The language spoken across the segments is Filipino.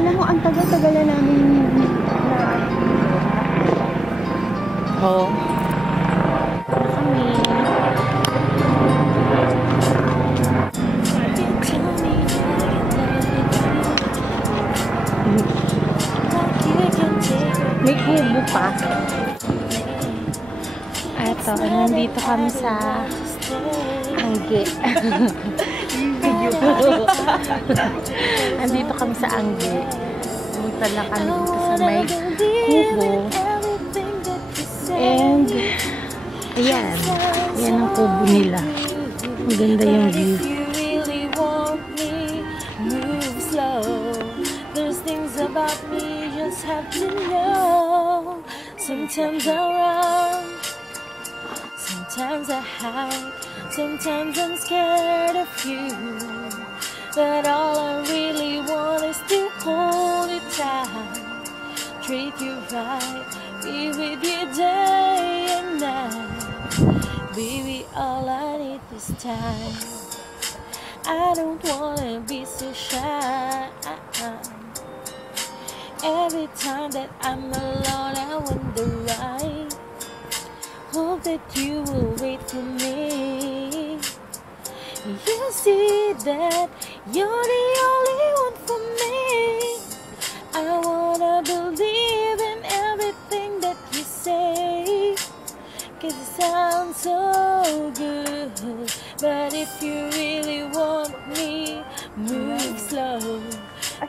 Alam mo, ang tagal-tagal na namin na... Oo. Kami. May kubo pa. Eto, nandito kami sa Angge. Nandito kami sa Angge. Pumunta lang kami dito sa may kubo. And, ayan. Ayan ang kubo nila. Maganda yung view. About me, just have to know. Sometimes I run, sometimes I hide, sometimes I'm scared of you. But all I really want is to hold you tight, treat you right, be with you day and night. Baby, all I need is time. I don't wanna be so shy. Every time that I'm alone, I wonder why. Hope that you will wait for me. You see that you're the only one for me. I wanna believe in everything that you say, 'cause it sounds so good. But if you really want me, move slow.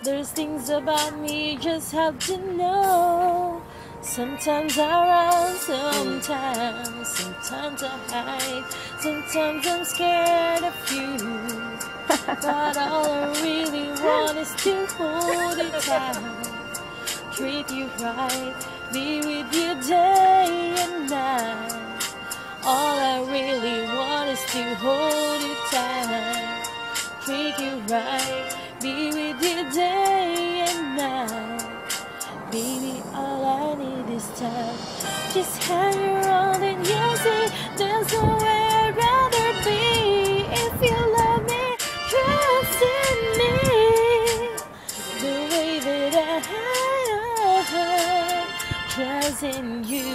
There's things about me you just have to know. Sometimes I run, sometimes I hide, sometimes I'm scared of you. But all I really want is to hold you tight, treat you right, be with you day and night. All I really want is to hold you tight, treat you right, be with you day and night. Baby, all I need is time. Just hang around and you'll see there's nowhere I'd rather be. If you love me, trust in me, the way that I trust in you.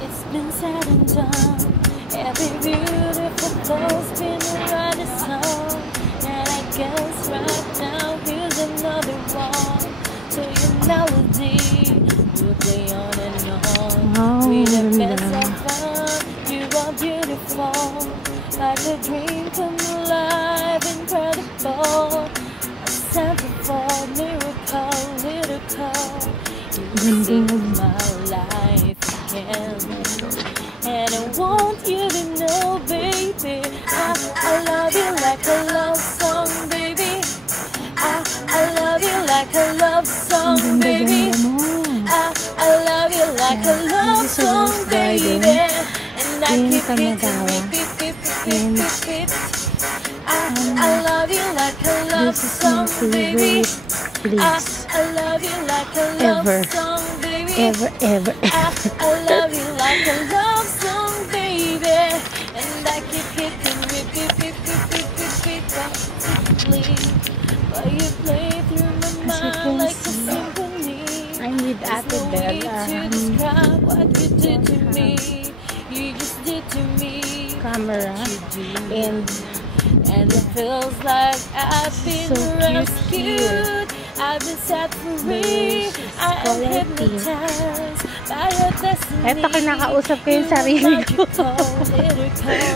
It's been said and done. Every beautiful clothe's been around the sun. And I guess right now here's another one. So your melody will play on and on. With the best of fun, you are beautiful, like a dream come alive, incredible. A centerfold miracle, lyrical. You save my life again. And I want you to know, baby, I love you Kanagawa. And I love you like a love this is my song, baby. favorite place. I love you like a love Ever. song, baby. Ever. I love you like a love song, baby. And I keep hitting repeat, constantly. But you play through my As you mind can like a see, symphony. I'm with There's Ate no way Bella. to describe what you did to me. You just did to me. Camera. And it feels like I've been So cute rescued. I've been set free. I am hypnotized by your destiny. Eto, kinakausap ko yung sarili ko.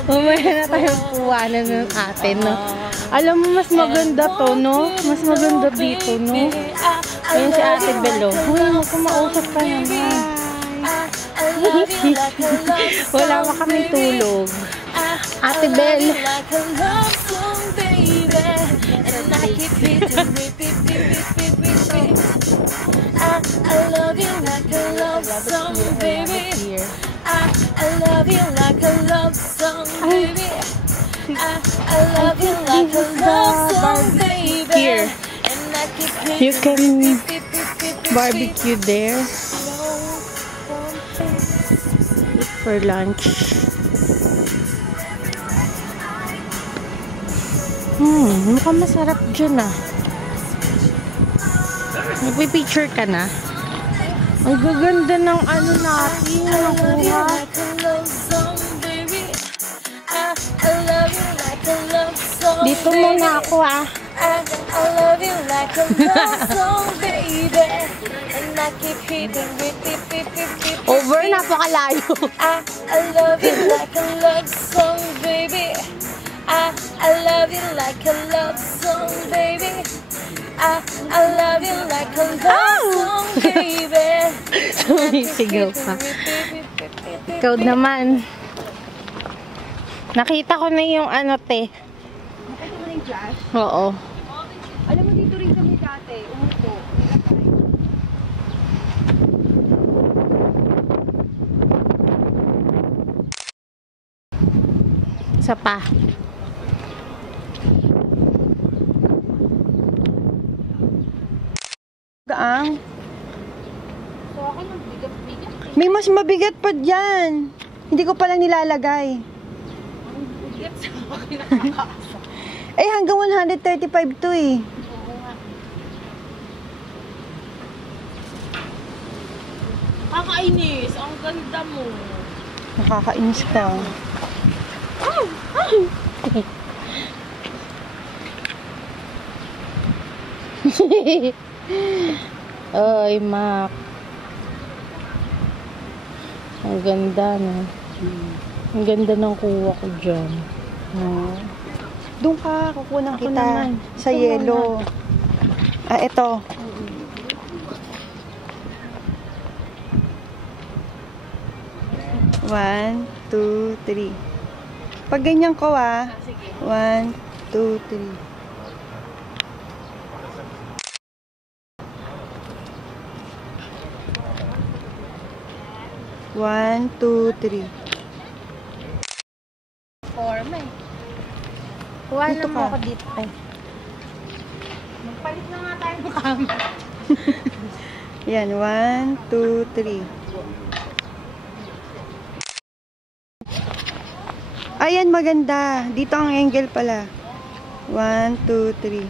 Mamaya na tayong puwanan ng atin, no? Alam mo, mas maganda to, no? Mas maganda dito, no? Ayun si Ate Belo. Uy, kumausap ka naman. Wala pa kami tulog. Ate Bel. I love you like a love song, baby. I love you like a love song, baby. I love you like a love song, baby. Here. You can barbecue there. Eat for lunch. Mukhang masarap dyan ah. Nagpipicture ka na? Ang gaganda ng ano natin. Nakuha. Dito muna ako ah. I love you like a love song, baby. And I keep hitting repeat. Over, napakalayo. I love you like a love song, baby. I love you like a love song, baby. I love you like a love song, baby. Sumisigaw pa. Ikaw naman. Nakita ko na yung ano, te. Nakita mo na yung flash? Oo. Alam mo, dito rin kami dati. Umupo. Isa pa. Gaang. May mas mabigat pa dyan. Hindi ko palang nilalagay. Eh, hanggang 135 to eh. Kakainis, ang ganda mo. Nakakainis ka. Oy, Mac. Ang ganda, no? Ang ganda ng kuha ko dyan. Doon ka, kukunan Ako kita naman. sa Ito yelo. Ah, ito. One, two, three. Pag ganyan ko ah. 1, 2, 3. One, two, three. Forma eh. Kuha Dito na mo ka. ako dito eh. Magpalit na nga tayo ng camera. Yan, 1, 2, 3. Ayan, maganda. Dito ang angle pala. 1, 2, 3.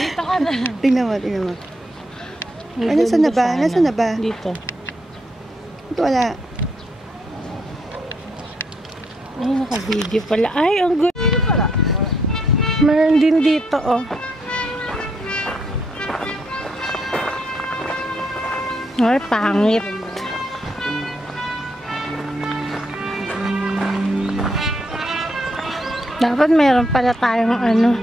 Dito ka na. Tingnan mo, tingnan mo. Ay, nasaan na ba? Nasaan na ba? Dito. Ito wala. Ay, naka-video pala. Ay, ang good. Meron din dito, oh. Ay, pangit. Dapat meron pala tayong ano.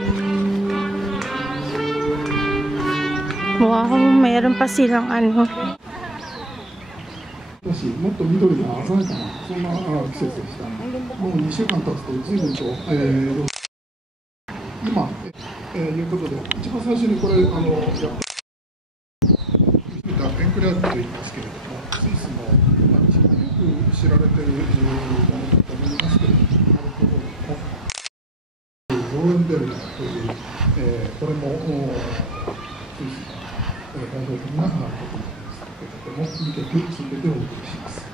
Wow, meron pa silang ano. だし、もっと緑が鮮やかな、そんな季節でした。もう2週間経つと、随分と、今、いうことで、一番最初にこれ、やってみた演歌クラウドと言いますけれども、スイスの、一番よく知られているものだと思いますけれども、アルコールのローレンベルガーという、これもスイスの代表的な曲なんですけれども、2曲続けてお送りします。